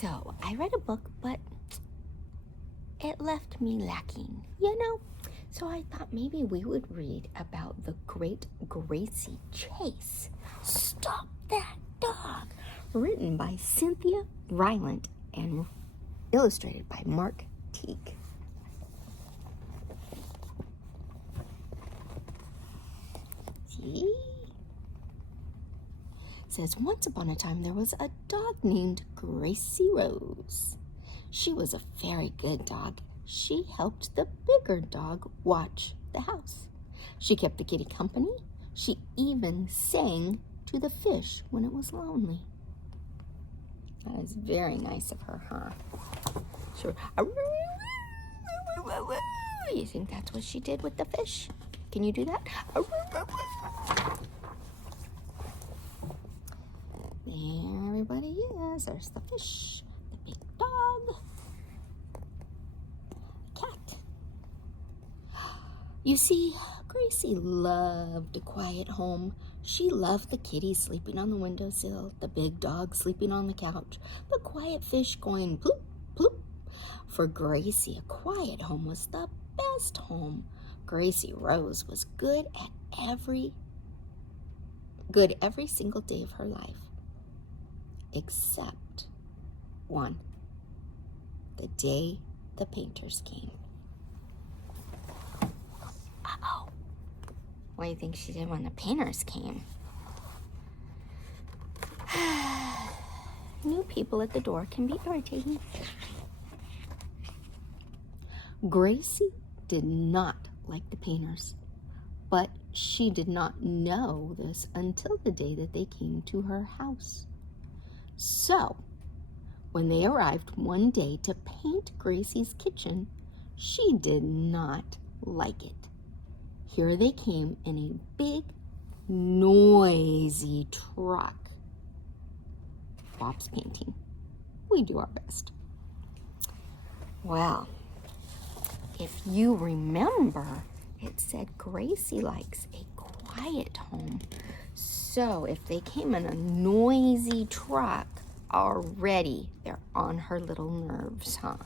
So I read a book, but it left me lacking, you know? So I thought maybe we would read about the great Gracie Chase. Stop that dog! Written by Cynthia Rylant and illustrated by Mark Teague. See? It says, once upon a time there was a dog named Gracie Rose. She was a very good dog. She helped the bigger dog watch the house. She kept the kitty company. She even sang to the fish when it was lonely. That is very nice of her, huh? Sure. You think that's what she did with the fish? Can you do that? There everybody is. There's the fish, the big dog, the cat. You see, Gracie loved a quiet home. She loved the kitty sleeping on the windowsill, the big dog sleeping on the couch, the quiet fish going bloop, bloop. For Gracie, a quiet home was the best home. Gracie Rose was good every single day of her life. Except one, the day the painters came. Uh-oh. What do you think she did when the painters came? New people at the door can be irritating. Gracie did not like the painters, but she did not know this until the day that they came to her house. So, when they arrived one day to paint Gracie's kitchen, she did not like it. Here they came in a big, noisy truck. Bob's painting. We do our best. Well, if you remember, it said Gracie likes a quiet home. So if they came in a noisy truck, already they're on her little nerves, huh?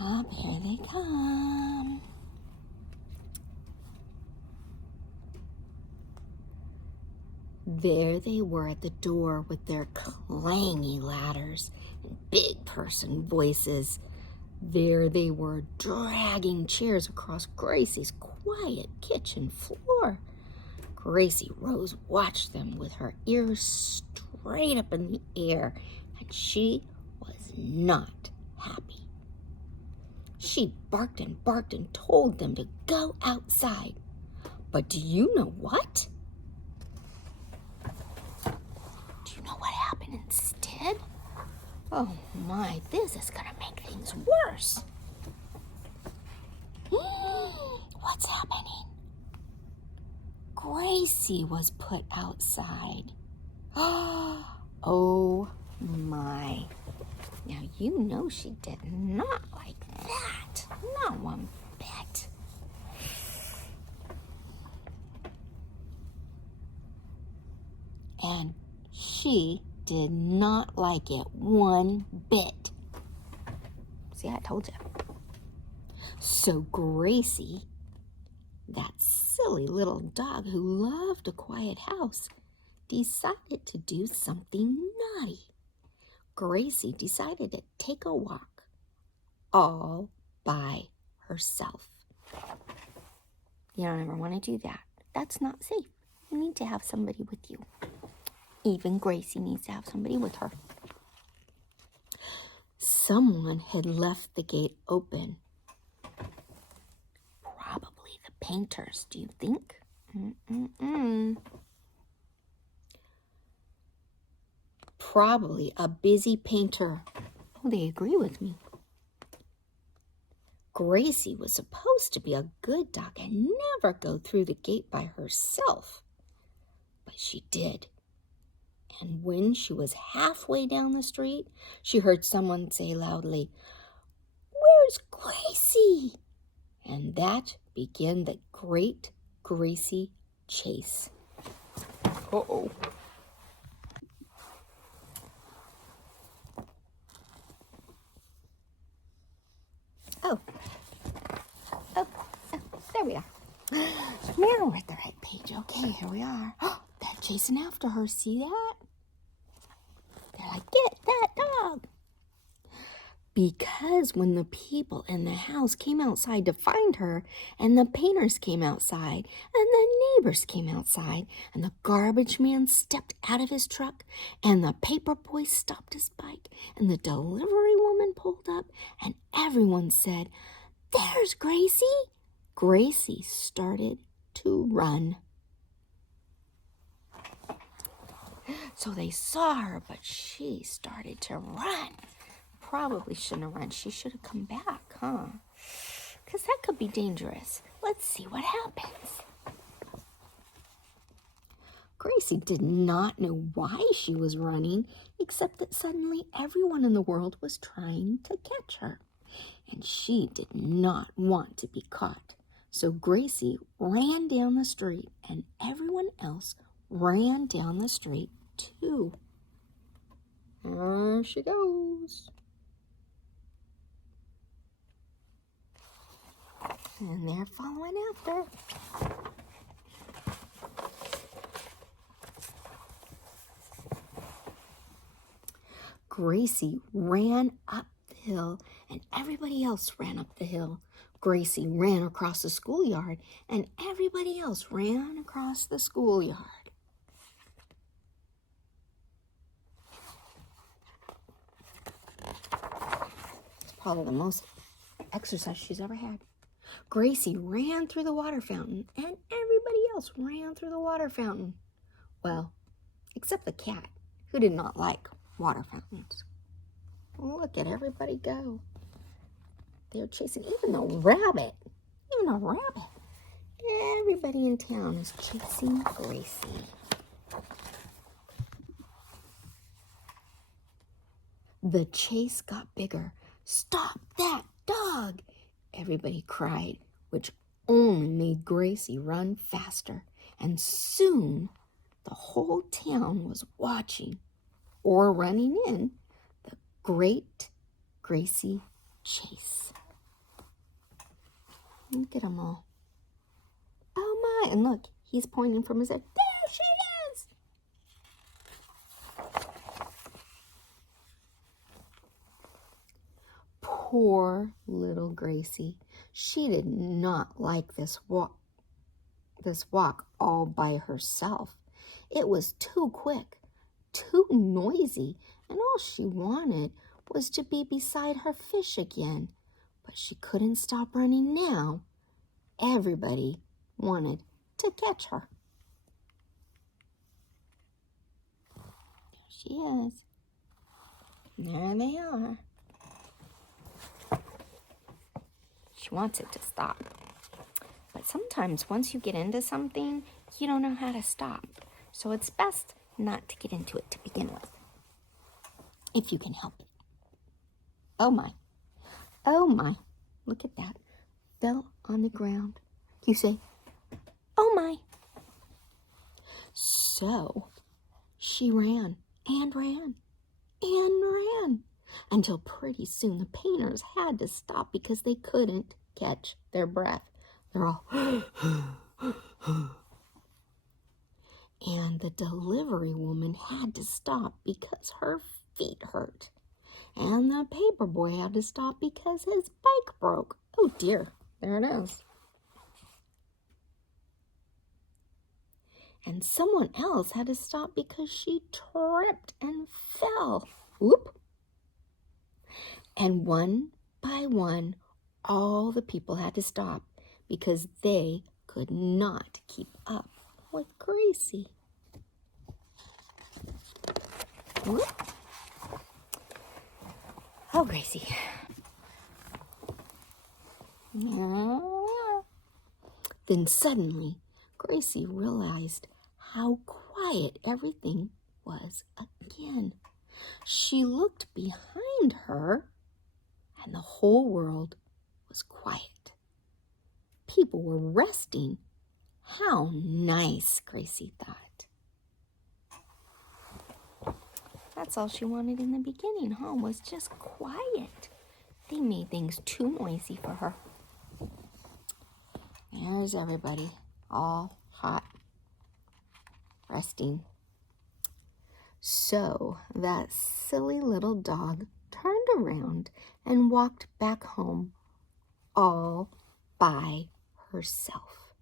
Up here they come. There they were at the door with their clangy ladders and big person voices. There they were dragging chairs across Gracie's quiet kitchen floor. Gracie Rose watched them with her ears straight up in the air, and she was not happy. She barked and told them to go outside. But do you know what? Do you know what happened instead? Oh my, this is gonna make things worse. What's happening? Gracie was put outside. Oh my. Now you know she did not like that. Not one bit. And she did not like it one bit. See, I told you. So Gracie, that silly little dog who loved a quiet house, decided to do something naughty. Gracie decided to take a walk all by herself. You don't ever want to do that. That's not safe. You need to have somebody with you. Even Gracie needs to have somebody with her. Someone had left the gate open. Probably the painters, do you think? Probably a busy painter. Oh, they agree with me. Gracie was supposed to be a good dog and never go through the gate by herself. But she did. And when she was halfway down the street, she heard someone say loudly, "Where's Gracie?" And that began the great Gracie chase. Uh-oh. There we are. Now we're at the right page. Okay, here we are. They're chasing after her. See that? They're like, get that dog. Because when the people in the house came outside to find her, and the painters came outside, and the neighbors came outside, and the garbage man stepped out of his truck, and the paper boy stopped his bike, and the delivery woman pulled up, and everyone said, "There's Gracie!" Gracie started to run. So they saw her, but she started to run. Probably shouldn't have run. She should have come back, huh? Because that could be dangerous. Let's see what happens. Gracie did not know why she was running, except that suddenly everyone in the world was trying to catch her. And she did not want to be caught. So Gracie ran down the street, and everyone else ran down the street too. There she goes. And they're following after. Gracie ran up the hill, and everybody else ran up the hill. Gracie ran across the schoolyard, and everybody else ran across the schoolyard. It's probably the most exercise she's ever had. Gracie ran through the water fountain, and everybody else ran through the water fountain. Well, except the cat, who did not like water fountains. Look at everybody go. They're chasing even a rabbit. Everybody in town is chasing Gracie. The chase got bigger. "Stop that dog!" everybody cried, which only made Gracie run faster. And soon the whole town was watching or running in the great Gracie chase. Look at them all. Oh my, and look, he's pointing from his head. There she is! Poor little Gracie. She did not like this walk all by herself. It was too quick, too noisy, and all she wanted was to be beside her fish again. But she couldn't stop running now. Everybody wanted to catch her. There she is. There they are. She wants it to stop. But sometimes once you get into something, you don't know how to stop. So it's best not to get into it to begin with, if you can help it. Oh my. Oh my. Look at that. Fell on the ground. You say, oh my. So she ran and ran and ran until pretty soon the painters had to stop because they couldn't catch their breath. They're all and the delivery woman had to stop because her feet hurt. And the paper boy had to stop because his bike broke. Oh dear, there it is. And someone else had to stop because she tripped and fell. Whoop. And one by one, all the people had to stop because they could not keep up with Gracie. Whoop. Oh, Gracie. Then suddenly, Gracie realized how quiet everything was again. She looked behind her, and the whole world was quiet. People were resting. How nice, Gracie thought. That's all she wanted in the beginning, huh? Was just quiet. They made things too noisy for her. There's everybody, all hot, resting. So that silly little dog turned around and walked back home all by herself.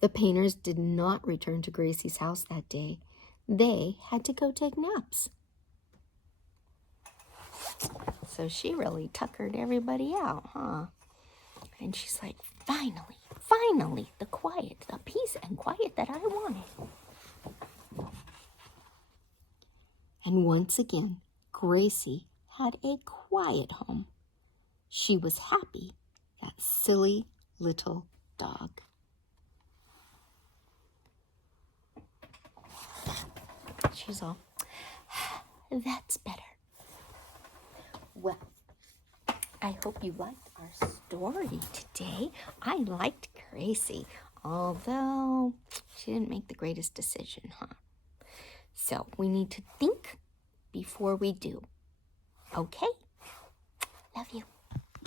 The painters did not return to Gracie's house that day. They had to go take naps. So she really tuckered everybody out, huh? And she's like, finally, the quiet, the peace and quiet that I wanted. And once again, Gracie had a quiet home. She was happy, that silly little dog. She's all, that's better. Well, I hope you liked our story today. I liked Gracie, although she didn't make the greatest decision, huh? So we need to think before we do. Okay? Love you.